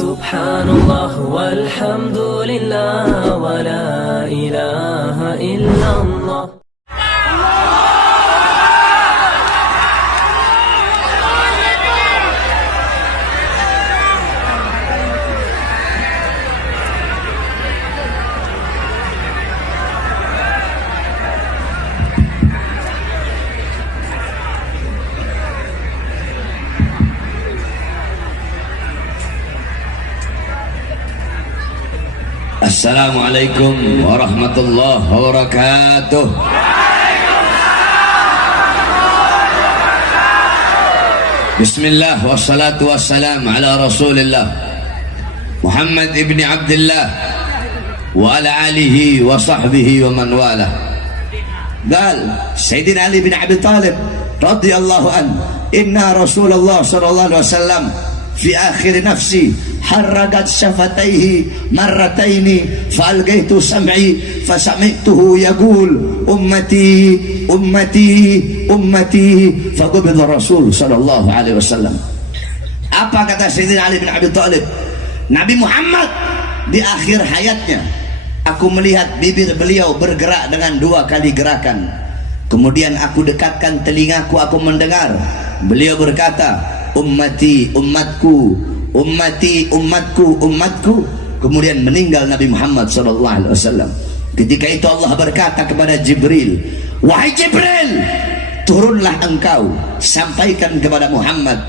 Subhanallah walhamdulillah wa la ilaha illallah. Assalamualaikum warahmatullahi wabarakatuh. Bismillah wassalatu wassalam ala rasulillah Muhammad ibn Abdullah wa ala alihi wa sahbihi wa man wala. Qal Sayyidina Ali bin Abi Talib radhiyallahu an, inna Rasulullah sallallahu alaihi wasallam fi akhir nafsi harragat syafataihi marrataini fa'algaitu sam'i fasami'tuhu yaqul ummati ummati ummati faqubida Rasul sallallahu alaihi wasallam. Apa kata Sayyidina Ali bin Abi Talib? Nabi Muhammad di akhir hayatnya, aku melihat bibir beliau bergerak dengan 2 kali gerakan. Kemudian aku dekatkan telingaku, aku mendengar beliau berkata, ummati ummatku, ummati ummatku, ummatku. Kemudian meninggal Nabi Muhammad SAW. Ketika itu Allah berkata kepada Jibril, wahai Jibril, turunlah engkau, sampaikan kepada Muhammad,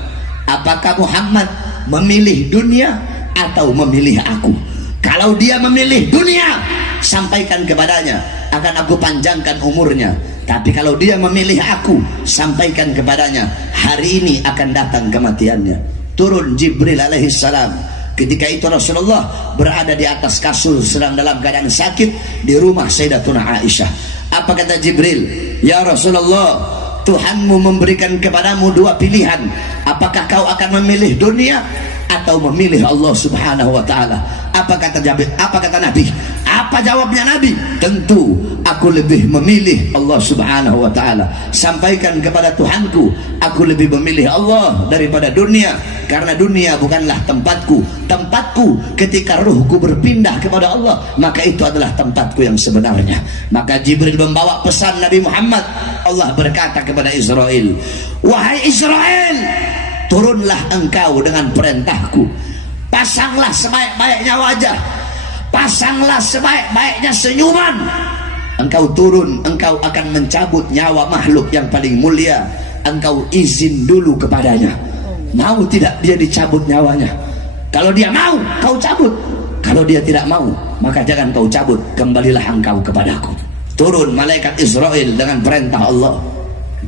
apakah Muhammad memilih dunia atau memilih aku? Kalau dia memilih dunia, sampaikan kepadanya, akan aku panjangkan umurnya. Tapi kalau dia memilih aku, sampaikan kepadanya, hari ini akan datang kematiannya. Turun Jibril alaihissalam. Ketika itu Rasulullah berada di atas kasur, sedang dalam keadaan sakit di rumah Sayyidatuna Aisyah. Apa kata Jibril? Ya Rasulullah, Tuhanmu memberikan kepadamu 2 pilihan. Apakah kau akan memilih dunia atau memilih Allah subhanahu wa ta'ala? Apa kata Jibril? Apa kata Nabi? Apa jawabnya Nabi? Tentu aku lebih memilih Allah subhanahu wa ta'ala. Sampaikan kepada Tuhanku, aku lebih memilih Allah daripada dunia, karena dunia bukanlah tempatku. Tempatku ketika ruhku berpindah kepada Allah, maka itu adalah tempatku yang sebenarnya. Maka Jibril membawa pesan Nabi Muhammad. Allah berkata kepada Israel, wahai Israel, turunlah engkau dengan perintahku, pasanglah sebaik-baiknya wajah, pasanglah sebaik-baiknya senyuman. Engkau turun, engkau akan mencabut nyawa makhluk yang paling mulia. Engkau izin dulu kepadanya, mau tidak dia dicabut nyawanya? Kalau dia mau, kau cabut. Kalau dia tidak mau, maka jangan kau cabut, kembalilah engkau kepadaku. Turun malaikat Israel dengan perintah Allah.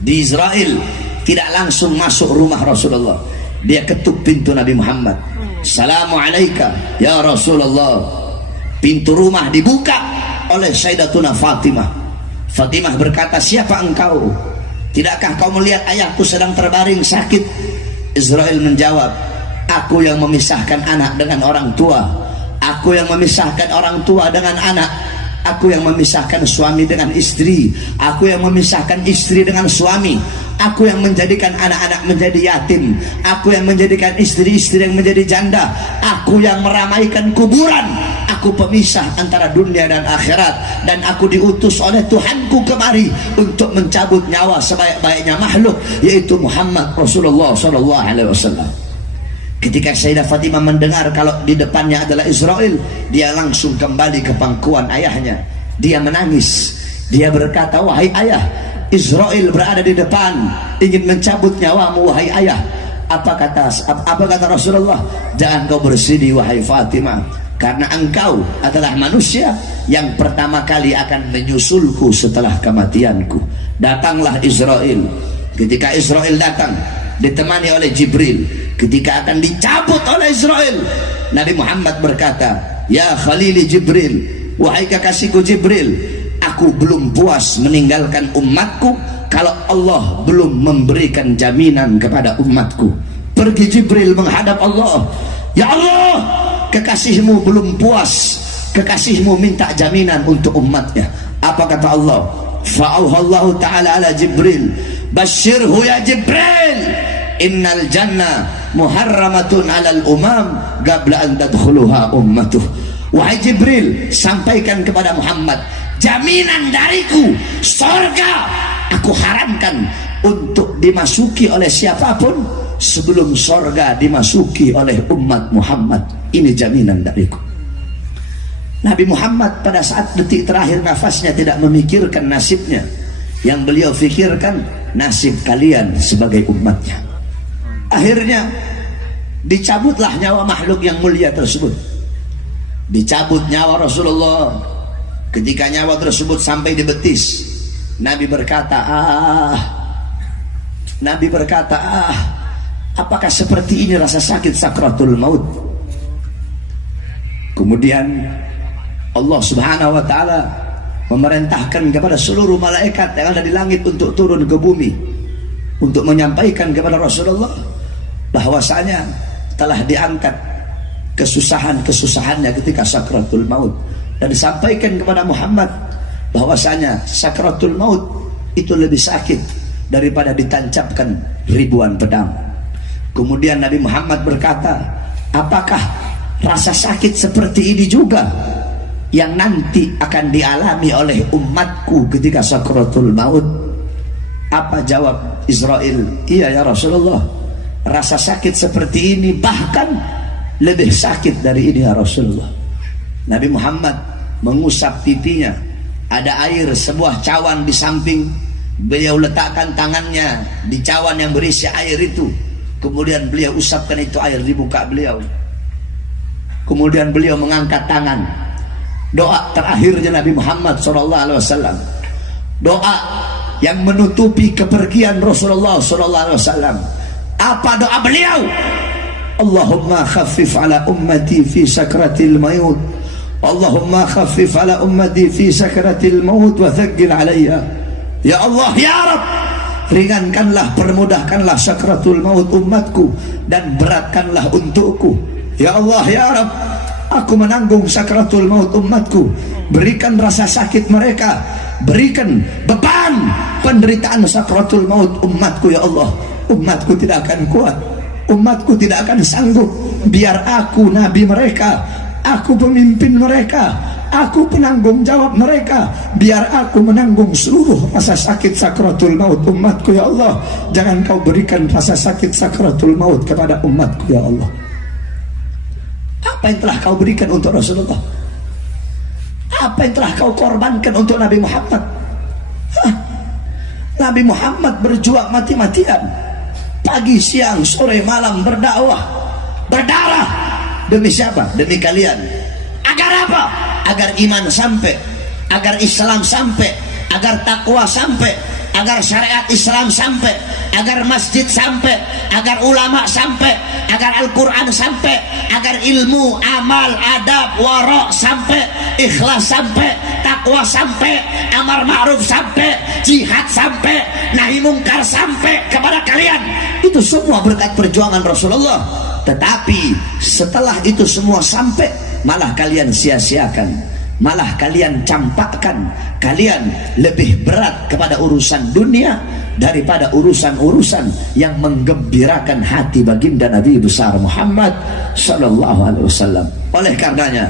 Di Israel tidak langsung masuk rumah Rasulullah, dia ketuk pintu Nabi Muhammad. Assalamualaikum ya Rasulullah. Pintu rumah dibuka oleh Sayyidatuna Fatimah. Fatimah berkata, siapa engkau? Tidakkah kau melihat ayahku sedang terbaring sakit? Israel menjawab, aku yang memisahkan anak dengan orang tua, aku yang memisahkan orang tua dengan anak, aku yang memisahkan suami dengan istri, aku yang memisahkan istri dengan suami, aku yang menjadikan anak-anak menjadi yatim, aku yang menjadikan istri-istri yang menjadi janda, aku yang meramaikan kuburan, aku pemisah antara dunia dan akhirat, dan aku diutus oleh Tuhanku kemari untuk mencabut nyawa sebaik-baiknya makhluk, yaitu Muhammad Rasulullah SAW. Ketika Sayyidah Fatimah mendengar kalau di depannya adalah Israel, dia langsung kembali ke pangkuan ayahnya. Dia menangis, dia berkata, wahai ayah, Israel berada di depan, ingin mencabut nyawamu wahai ayah. Apa kata Rasulullah? Jangan kau bersedih wahai Fatimah, karena engkau adalah manusia yang pertama kali akan menyusulku setelah kematianku. Datanglah Israel. Ketika Israel datang, ditemani oleh Jibril. Ketika akan dicabut oleh Israel, Nabi Muhammad berkata, ya Khalili Jibril, wahai kekasihku Jibril, aku belum puas meninggalkan umatku kalau Allah belum memberikan jaminan kepada umatku. Pergi Jibril menghadap Allah. Ya Allah, kekasihmu belum puas, kekasihmu minta jaminan untuk umatnya. Apa kata Allah? Fa'auhallahu ta'ala ala Jibril, basyirhu ya Jibril, innal jannah muharramatun 'alal umam qabla an tadkhuluha ummatuh. Wahai Jibril, sampaikan kepada Muhammad, jaminan dariku surga aku haramkan untuk dimasuki oleh siapapun sebelum surga dimasuki oleh umat Muhammad. Ini jaminan dariku. Nabi Muhammad pada saat detik terakhir nafasnya tidak memikirkan nasibnya. Yang beliau fikirkan nasib kalian sebagai umatnya. Akhirnya dicabutlah nyawa makhluk yang mulia tersebut. Dicabut nyawa Rasulullah. Ketika nyawa tersebut sampai di betis, Nabi berkata, apakah seperti ini rasa sakit sakratul maut? Kemudian Allah Subhanahu wa ta'ala memerintahkan kepada seluruh malaikat yang ada di langit untuk turun ke bumi untuk menyampaikan kepada Rasulullah bahwasanya telah diangkat kesusahannya ketika sakratul maut, dan disampaikan kepada Muhammad bahwasanya sakratul maut itu lebih sakit daripada ditancapkan ribuan pedang. Kemudian Nabi Muhammad berkata, apakah rasa sakit seperti ini juga yang nanti akan dialami oleh umatku ketika sakratul maut? Apa jawab Israel? Iya ya Rasulullah, rasa sakit seperti ini, bahkan lebih sakit dari ini ya Rasulullah. Nabi Muhammad mengusap pipinya, ada air sebuah cawan di samping, beliau letakkan tangannya di cawan yang berisi air itu, kemudian beliau usapkan itu air di muka beliau. Kemudian beliau mengangkat tangan. Doa terakhirnya Nabi Muhammad SAW, doa yang menutupi kepergian Rasulullah SAW. Apa doa beliau? Allahumma khaffif ala ummati fi sakratil maut, Allahumma khaffif ala ummati fi sakratil maut wa thaqqil alayya. Ya Allah, ya Rabb, ringankanlah, permudahkanlah sakratul maut umatku dan beratkanlah untukku. Ya Allah, ya Rabb, aku menanggung sakratul maut umatku, berikan rasa sakit mereka, berikan beban penderitaan sakratul maut umatku. Ya Allah, umatku tidak akan kuat, umatku tidak akan sanggup. Biar aku nabi mereka, aku pemimpin mereka, aku penanggung jawab mereka, biar aku menanggung seluruh rasa sakit sakratul maut umatku. Ya Allah, jangan kau berikan rasa sakit sakratul maut kepada umatku. Ya Allah, apa yang telah kau berikan untuk Rasulullah? Apa yang telah kau korbankan untuk Nabi Muhammad? Nabi Muhammad berjuang mati-matian, pagi, siang, sore, malam berdakwah, berdarah. Demi siapa? Demi kalian. Agar apa? Agar iman sampai, agar Islam sampai, agar takwa sampai, agar syariat Islam sampai, agar masjid sampai, agar ulama sampai, agar Al-Quran sampai, agar ilmu, amal, adab, warok sampai, ikhlas sampai, takwa sampai, amar ma'ruf sampai, jihad sampai, nahi mungkar sampai kepada kalian. Itu semua berkat perjuangan Rasulullah. Tetapi setelah itu semua sampai, malah kalian sia-siakan, malah kalian campakkan, kalian lebih berat kepada urusan dunia daripada urusan-urusan yang menggembirakan hati baginda Nabi besar Muhammad sallallahu alaihi wasallam. Oleh karenanya,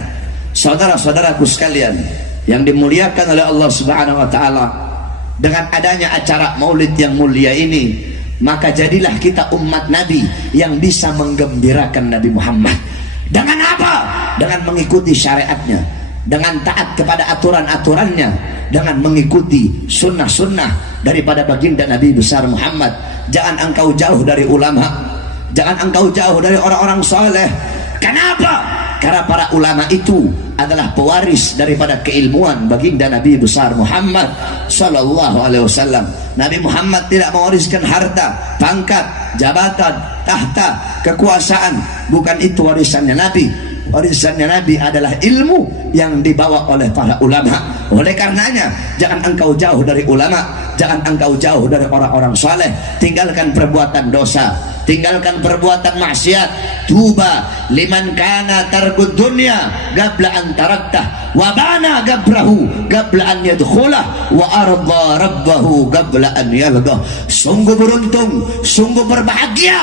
saudara-saudaraku sekalian yang dimuliakan oleh Allah Subhanahu wa taala, dengan adanya acara Maulid yang mulia ini, maka jadilah kita umat Nabi yang bisa menggembirakan Nabi Muhammad. Dengan apa? Dengan mengikuti syariatnya, dengan taat kepada aturan-aturannya, dengan mengikuti sunnah-sunnah daripada baginda Nabi besar Muhammad. Jangan engkau jauh dari ulama, jangan engkau jauh dari orang-orang soleh. Kenapa? Karena para ulama itu adalah pewaris daripada keilmuan baginda Nabi besar Muhammad sallallahu alaihi wasallam. Nabi Muhammad tidak mewariskan harta, pangkat, jabatan, tahta, kekuasaan. Bukan itu warisannya Nabi. Warisannya Nabi adalah ilmu yang dibawa oleh para ulama. Oleh karenanya, jangan engkau jauh dari ulama, jangan engkau jauh dari orang-orang saleh. Tinggalkan perbuatan dosa, tinggalkan perbuatan maksiat. Tuba liman kana tarkud dunya qabla an taraktah wa bana gabrahu qabla an yadkhulah wa arda rabbahu qabla an yalqah. Sungguh beruntung, sungguh berbahagia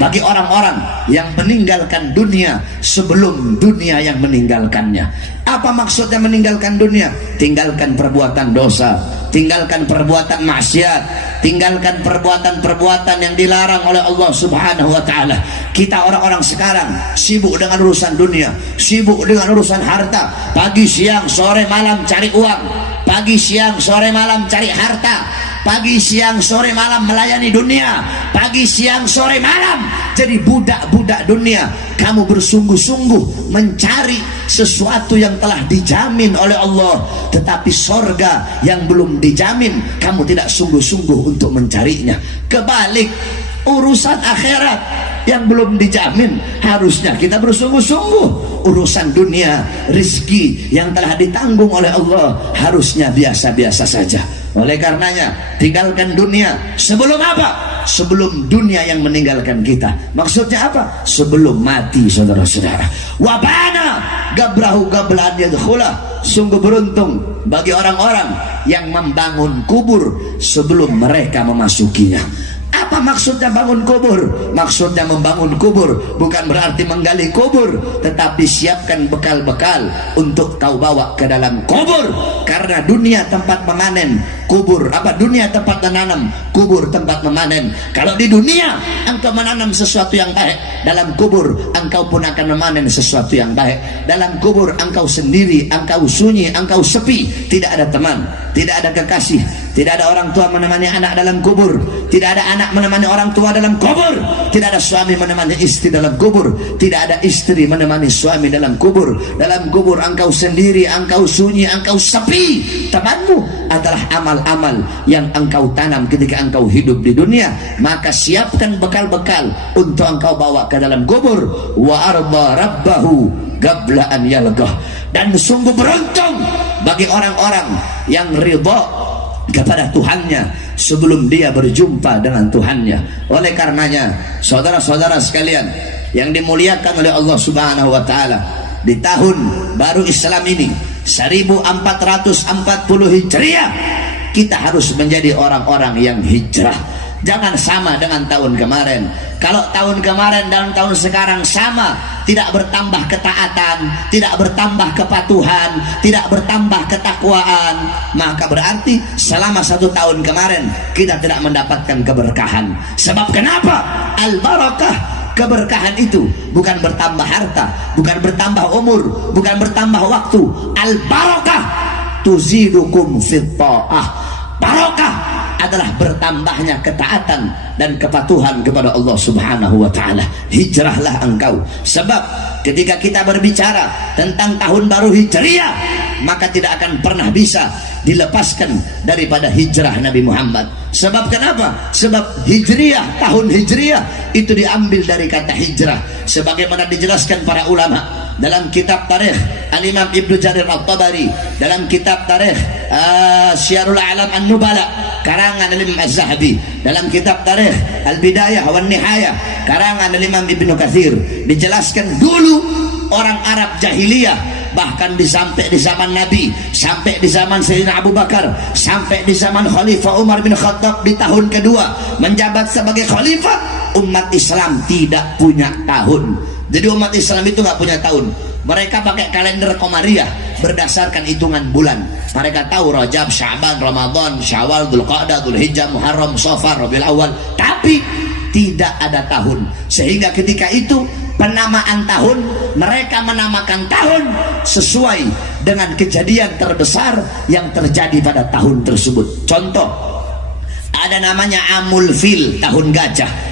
bagi orang-orang yang meninggalkan dunia sebelum dunia yang meninggalkannya. Apa maksudnya meninggalkan dunia? Tinggalkan perbuatan dosa, tinggalkan perbuatan maksiat, tinggalkan perbuatan-perbuatan yang dilarang oleh Allah Subhanahu wa taala. Kita orang-orang sekarang sibuk dengan urusan dunia, sibuk dengan urusan harta. Pagi, siang, sore, malam cari uang. Pagi, siang, sore, malam cari harta. Pagi, siang, sore, malam melayani dunia. Pagi, siang, sore, malam jadi budak-budak dunia. Kamu bersungguh-sungguh mencari sesuatu yang telah dijamin oleh Allah, tetapi sorga yang belum dijamin kamu tidak sungguh-sungguh untuk mencarinya. Kebalik, urusan akhirat yang belum dijamin harusnya kita bersungguh-sungguh. Urusan dunia, rizki yang telah ditanggung oleh Allah harusnya biasa-biasa saja. Oleh karenanya tinggalkan dunia sebelum apa? Sebelum dunia yang meninggalkan kita. Maksudnya apa? Sebelum mati, saudara-saudara. Wabana gabrahu qabla an yadkhulah. Sungguh beruntung bagi orang-orang yang membangun kubur sebelum mereka memasukinya. Apa maksudnya bangun kubur? Maksudnya membangun kubur bukan berarti menggali kubur, tetapi siapkan bekal-bekal untuk kau bawa ke dalam kubur. Karena dunia tempat memanen, kubur apa? Dunia tempat menanam, kubur tempat memanen. Kalau di dunia engkau menanam sesuatu yang baik, dalam kubur engkau pun akan memanen sesuatu yang baik. Dalam kubur engkau sendiri, engkau sunyi, engkau sepi, tidak ada teman, tidak ada kekasih, tidak ada orang tua menemani anak dalam kubur, tidak ada anak menemani orang tua dalam kubur, tidak ada suami menemani istri dalam kubur, tidak ada istri menemani suami dalam kubur. Dalam kubur engkau sendiri, engkau sunyi, engkau sepi. Temanmu adalah amal-amal yang engkau tanam ketika engkau hidup di dunia. Maka siapkan bekal-bekal untuk engkau bawa ke dalam kubur. Wa arda rabbahu qabla an yalqah. Dan sungguh beruntung bagi orang-orang yang ridha kepada Tuhannya sebelum dia berjumpa dengan Tuhannya. Oleh karenanya saudara-saudara sekalian yang dimuliakan oleh Allah Subhanahu wa taala, di tahun baru Islam ini 1440 Hijriah kita harus menjadi orang-orang yang hijrah. Jangan sama dengan tahun kemarin. Kalau tahun kemarin dan tahun sekarang sama, tidak bertambah ketaatan, tidak bertambah kepatuhan, tidak bertambah ketakwaan, maka berarti selama 1 tahun kemarin kita tidak mendapatkan keberkahan. Sebab kenapa? Al-barakah, keberkahan itu bukan bertambah harta, bukan bertambah umur, bukan bertambah waktu. Al-barakah tuzidukum fit ta'ah. Barakah adalah bertambahnya ketaatan dan kepatuhan kepada Allah Subhanahu wa taala. Hijrahlah engkau. Sebab ketika kita berbicara tentang tahun baru Hijriah, maka tidak akan pernah bisa dilepaskan daripada hijrah Nabi Muhammad. Sebab kenapa? Sebab Hijriah, tahun Hijriah itu diambil dari kata hijrah, sebagaimana dijelaskan para ulama dalam kitab tarikh Al-Imam Ibnu Jarir At-Tabari, dalam kitab tarikh Syiarul A'lam An-Nubala karangan Al-Imam Az-Zahabi, dalam kitab tarikh Al-Bidayah wan Nihayah karangan Al-Imam Ibnu Katsir, dijelaskan dulu orang Arab jahiliyah, bahkan sampai di zaman Nabi, sampai di zaman Sayyidina Abu Bakar, sampai di zaman Khalifah Umar bin Khattab di tahun kedua menjabat sebagai khalifah, umat Islam tidak punya tahun. Jadi umat Islam itu nggak punya tahun. Mereka pakai kalender Qamariyah berdasarkan hitungan bulan. Mereka tahu Rajab, Sya'ban, Ramadan, Syawal, Dzulqa'dah, Dzulhijjah, Muharram, Safar, Rabiul Awal, tapi tidak ada tahun. Sehingga ketika itu penamaan tahun, mereka menamakan tahun sesuai dengan kejadian terbesar yang terjadi pada tahun tersebut. Contoh, ada namanya Amul Fil, tahun gajah.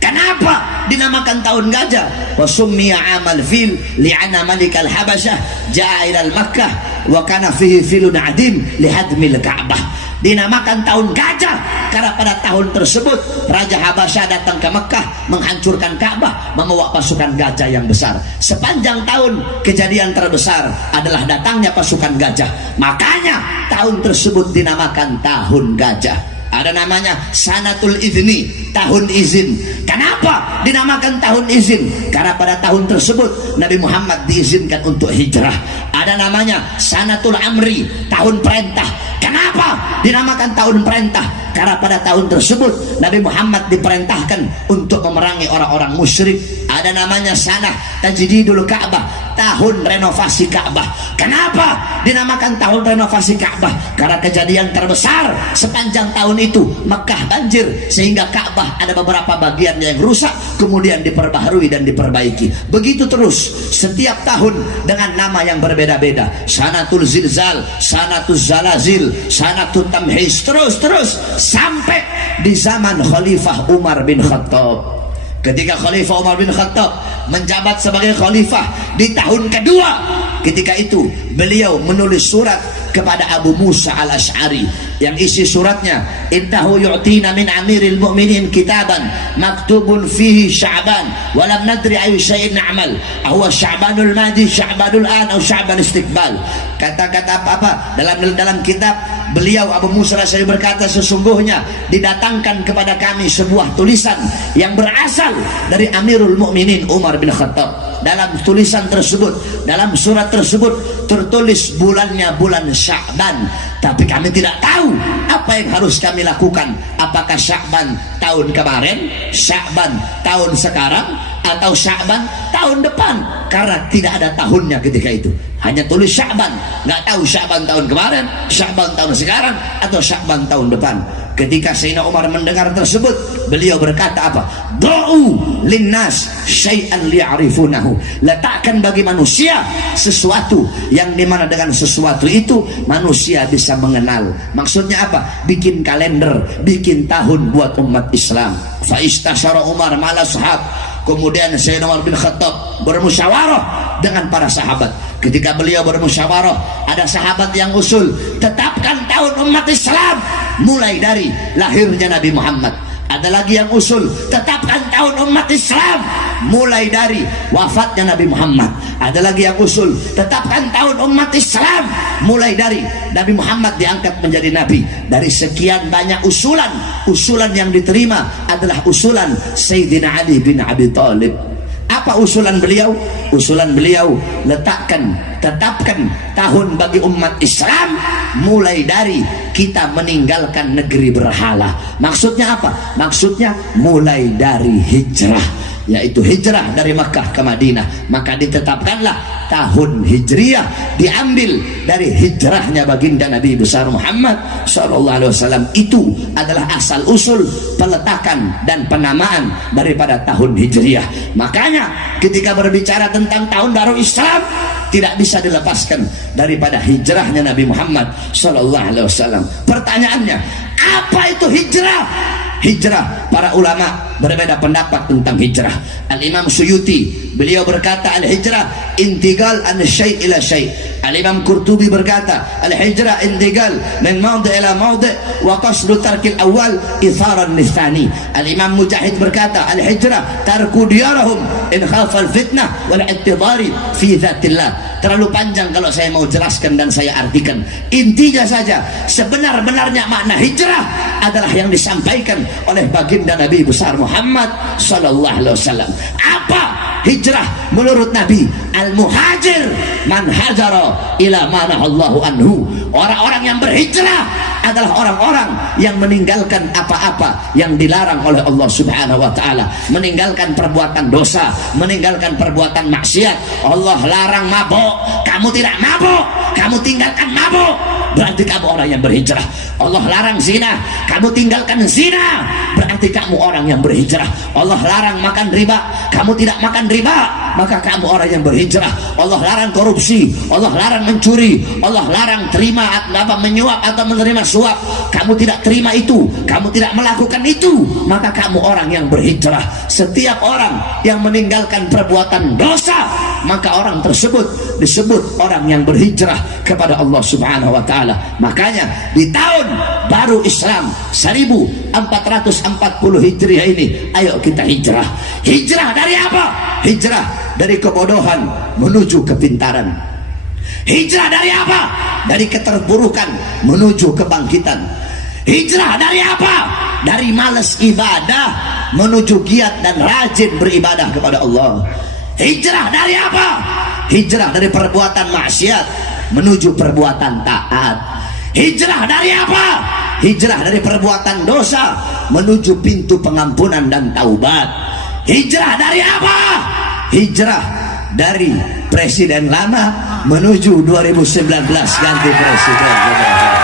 Kenapa dinamakan tahun gajah? Wasummiya amal fil li'anna malikal habasyah ja'a ilal Makkah wa kana fihi filun adim lihadmil Ka'bah. Dinamakan tahun gajah karena pada tahun tersebut Raja Habasyah datang ke Mekah menghancurkan Ka'bah, membawa pasukan gajah yang besar. Sepanjang tahun kejadian terbesar adalah datangnya pasukan gajah. Makanya tahun tersebut dinamakan tahun gajah. Ada namanya Sanatul Izni, tahun izin. Kenapa dinamakan tahun izin? Karena pada tahun tersebut Nabi Muhammad diizinkan untuk hijrah. Ada namanya Sanatul Amri, tahun perintah. Kenapa dinamakan tahun perintah? Karena pada tahun tersebut Nabi Muhammad diperintahkan untuk memerangi orang-orang musyrik. Ada namanya Sanah Tajdidul Ka'bah, tahun renovasi Ka'bah. Kenapa dinamakan tahun renovasi Ka'bah? Karena kejadian terbesar sepanjang tahun itu Mekah banjir, sehingga Ka'bah ada beberapa bagian yang rusak, kemudian diperbaharui dan diperbaiki. Begitu terus setiap tahun dengan nama yang berbeda-beda. Sanatul Zilzal, Sanatul Zalazil, Sanatul Tamhis, terus sampai di zaman Khalifah Umar bin Khattab. Ketika Khalifah Umar bin Khattab menjabat sebagai khalifah di tahun kedua, ketika itu beliau menulis surat kepada Abu Musa al-Ash'ari yang isi suratnya, innahu yu'tina min amiril mu'minin kitaban maktubun fihi Sya'ban wa lam nadri ayu syai'in na'mal huwa Sya'banul madi, Sya'banul an atau Sya'ban istiqbal. Kata-kata apa dalam kitab beliau Abu Musa al-Ash'ari berkata, sesungguhnya didatangkan kepada kami sebuah tulisan yang berasal dari Amirul Mukminin Umar bin Khattab. Dalam tulisan tersebut, dalam surat tersebut tertulis bulannya bulan Sya'ban, tapi kami tidak tahu apa yang harus kami lakukan. Apakah Sya'ban tahun kemarin, Sya'ban tahun sekarang, atau Sya'ban tahun depan? Karena tidak ada tahunnya ketika itu, hanya tulis Sya'ban. Nggak tahu Sya'ban tahun kemarin, Sya'ban tahun sekarang, atau Sya'ban tahun depan. Ketika Sayyidina Umar mendengar tersebut, beliau berkata apa? Do'u linnas syai'an li'arifunahu. Letakkan bagi manusia sesuatu yang dimana dengan sesuatu itu manusia bisa mengenal. Maksudnya apa? Bikin kalender, bikin tahun buat umat Islam. Fa'istasyara Umar ma'al ashab. Kemudian Sayyidina Umar bin Khattab bermusyawarah dengan para sahabat. Ketika beliau bermusyawarah, ada sahabat yang usul, tetapkan tahun umat Islam mulai dari lahirnya Nabi Muhammad. Ada lagi yang usul, tetapkan tahun umat Islam mulai dari wafatnya Nabi Muhammad. Ada lagi yang usul, tetapkan tahun umat Islam mulai dari Nabi Muhammad diangkat menjadi Nabi. Dari sekian banyak usulan, usulan yang diterima adalah usulan Sayyidina Ali bin Abi Thalib. Apa usulan beliau? Usulan beliau, tetapkan tahun bagi umat Islam mulai dari kita meninggalkan negeri berhala. Maksudnya apa? Maksudnya mulai dari hijrah, yaitu hijrah dari Makkah ke Madinah. Maka ditetapkanlah tahun Hijriyah, diambil dari hijrahnya baginda Nabi besar Muhammad SAW. Itu adalah asal usul peletakan dan penamaan daripada tahun Hijriyah. Makanya ketika berbicara tentang tahun baru Islam, tidak bisa dilepaskan daripada hijrahnya Nabi Muhammad SAW. Pertanyaannya, apa itu hijrah? Hijrah, para ulama berbeda pendapat tentang hijrah. Al-Imam Suyuti beliau berkata, al-hijrah intiqal an syai' ila syai'. Al-Imam Qurtubi berkata, al-hijrah intiqal min mawdi' ila mawdi' wa qasdu tarkil awal itharan nithani. Al-Imam Mujahid berkata, al-hijrah tarku diyarahum in khafal fitnah wal i'tidari fi dzatillah. Terlalu panjang kalau saya mau jelaskan dan saya artikan. Intinya saja, sebenar-benarnya makna hijrah adalah yang disampaikan oleh baginda Nabi besar Muhammad SAW. Apa hijrah menurut Nabi? Al-muhajir man hajara ila mana Allahu anhu. Orang-orang yang berhijrah adalah orang-orang yang meninggalkan apa-apa yang dilarang oleh Allah Subhanahu wa taala, meninggalkan perbuatan dosa, meninggalkan perbuatan maksiat. Allah larang mabuk, kamu tidak mabuk, kamu tinggalkan mabuk, berarti kamu orang yang berhijrah. Allah larang zina, kamu tinggalkan zina, berarti kamu orang yang berhijrah. Allah larang makan riba, kamu tidak makan riba, maka kamu orang yang berhijrah. Allah larang korupsi, Allah larang mencuri, Allah larang terima menyuap atau menerima suap, kamu tidak terima itu, kamu tidak melakukan itu, maka kamu orang yang berhijrah. Setiap orang yang meninggalkan perbuatan dosa, maka orang tersebut disebut orang yang berhijrah kepada Allah Subhanahu wa taala. Makanya di tahun baru Islam 1440 Hijriah ini, ayo kita hijrah. Hijrah dari apa? Hijrah dari kebodohan menuju kepintaran. Hijrah dari apa? Dari keterpurukan menuju kebangkitan. Hijrah dari apa? Dari malas ibadah menuju giat dan rajin beribadah kepada Allah. Hijrah dari apa? Hijrah dari perbuatan maksiat menuju perbuatan taat. Hijrah dari apa? Hijrah dari perbuatan dosa menuju pintu pengampunan dan taubat. Hijrah dari apa? Hijrah dari presiden lama menuju 2019 ganti presiden.